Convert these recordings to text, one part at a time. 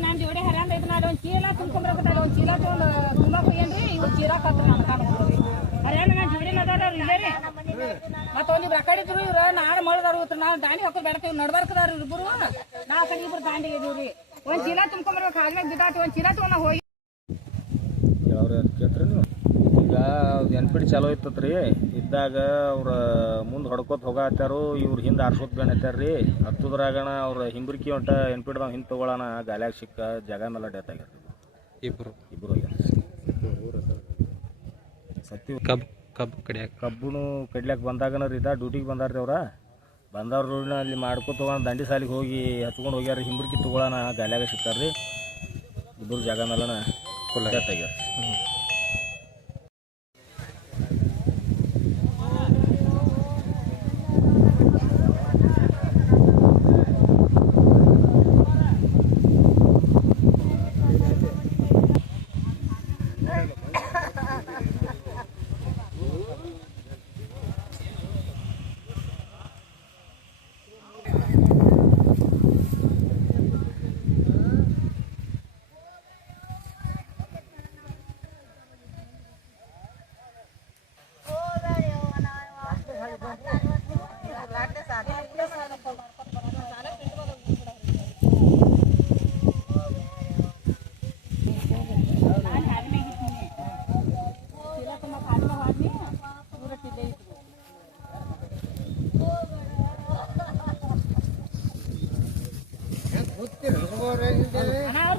ನಾನು ಜೋಡಿ ಹರ್ಯಾಂದ ಐತೆ ನಾನು ಒಂದು ಚೀಲ ತುಂಬ್ಕೊಂಡ್ಬರ್ತಾರೆ ಒಂದು ಚೀಲ ತೊಗೊಂಡು ತುಂಬಕ್ಕೆ ಹೋಗ್ಯನ್ರಿ ಇವ್ರು ಚೀಲ ಕತ್ರ ನಮ್ಮ ಕಾಣ್ರಿ ಹರ್ಯಾಂದ ನಾನು ಜೋಡಿ ನದಾರ ಇಲ್ಲೇ ರೀ ಮತ್ತೆ ಒಂದು ಇಬ್ರು ಅಕಡಿದ್ರು ಇವ್ರು ನಾನು ಮಾಡಿದಾರು ನಾವು ದಾಂಡಿ ಹಾಕೋದು ಬೇಡತೀವಿ ನಡ್ಬರ್ಕದಾರ ಇಬ್ಬರು ನಾವು ಕಡೆ ಇಬ್ರು ದಾಂಡಿ ಇದೀವ್ರಿ ಒಂದು ಚೀಲ ತುಂಬ್ಕೊಂಡ್ಬರ್ಬೇಕು ಆದ್ಮೇಲೆ ಬಿದ್ದಾತಿ ಒಂದು ಚೀಲ ತೊಗೊಂಡು ಹೋಗಿ ಕೇಳ್ರಿ ನೀವು ಈಗ ಎನ್ಪಿಡಿ ಚಾಲೋ ಇತ್ತತ್ರಿ ಇದ್ದಾಗ ಅವ್ರ ಮುಂದೆ ಹೊಡ್ಕೋತ ಹೋಗತ್ತಾರು ಇವ್ರು ಹಿಂದೆ ಆರ್ಸೋತ್ ಬೇಣ ಹತ್ತಾರ್ರಿ ಹತ್ತದ್ರಾಗಣ ಅವ್ರ ಹಿಂಬರ್ಕಿ ಹೊಂಟ ಎನ್ಪಿಡ್ದಾಗ ಹಿಂದೆ ತೊಗೊಳಣ ಗಾಲ್ಯಾಗ ಸಿಕ್ಕ ಜಾಗ ಮೇಲೆ ಡೆತ್ ಆಗ್ಯಾರ ಇಬ್ರು ಸತ್ತಿ ಕಬ್ಬುನು ಕಡ್ಲಿಕ್ಕೆ ಬಂದಾಗನ ರೀ ಡ್ಯೂಟಿಗೆ ಬಂದಾರ್ರಿ ಅವ್ರ ಬಂದವ್ರ ಅಲ್ಲಿ ಮಾಡ್ಕೊತ ಹೋಗೋಣ ದಂಡಿ ಸಾಲಿಗೆ ಹೋಗಿ ಹತ್ಕೊಂಡು ಹೋಗ್ಯಾರ ಹಿಂಬರ್ಕಿ ತೊಗೊಳಣ ಗಾಲ್ಯಾಗ ಸಿಕ್ಕಾರ್ರಿ ಇಬ್ಬರು ಜಾಗ ಮೇಲನ ಡೆತ್ ಆಗ್ಯಾರ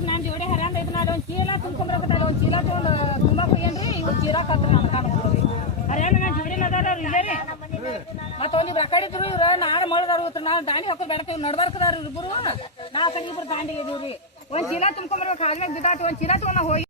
ನಾನು ಜೋಡಿ ಹರ್ಯಾಂದ ಐತೆ ನಾನು ಒಂದು ಚೀಲ ತುಂಬ್ಕೊಂಡ್ಬರ್ತಾರೆ ಒಂದು ಚೀಲ ತೊಗೊಂಡು ತುಂಬಕ್ಕೆ ಹೋಗ್ಯನ್ರಿ ಇವ್ರು ಚೀಲ ಕತ್ರ ನಮ್ಮ ಕಾಣ್ರಿ ಹರ್ಯಾಂದ ನಾನು ಜೋಡಿ ನದಾರ ಇಲ್ಲೇ ರೀ ಮತ್ತೆ ಒಂದು ಇಬ್ರು ಅಕಡಿದ್ರು ಇವ್ರು ನಾನು ಮಾಡಿದಾರು ನಾವು ದಾಂಡಿ ಹಾಕೋದು ಬೇಡತೀವಿ ನಡ್ಬರ್ಕದಾರ ಇಬ್ಬರು ನಾವು ಕಡೆ ಇಬ್ರು ದಾಂಡಿ ಇದೀವ್ರಿ ಒಂದು ಚೀಲ ತುಂಬ್ಕೊಂಡ್ಬರ್ಬೇಕು ಆದ್ಮೇಲೆ ಬಿದ್ದಾತಿ ಒಂದು ಚೀಲ ತೊಗೊಂಡು ಹೋಗಿ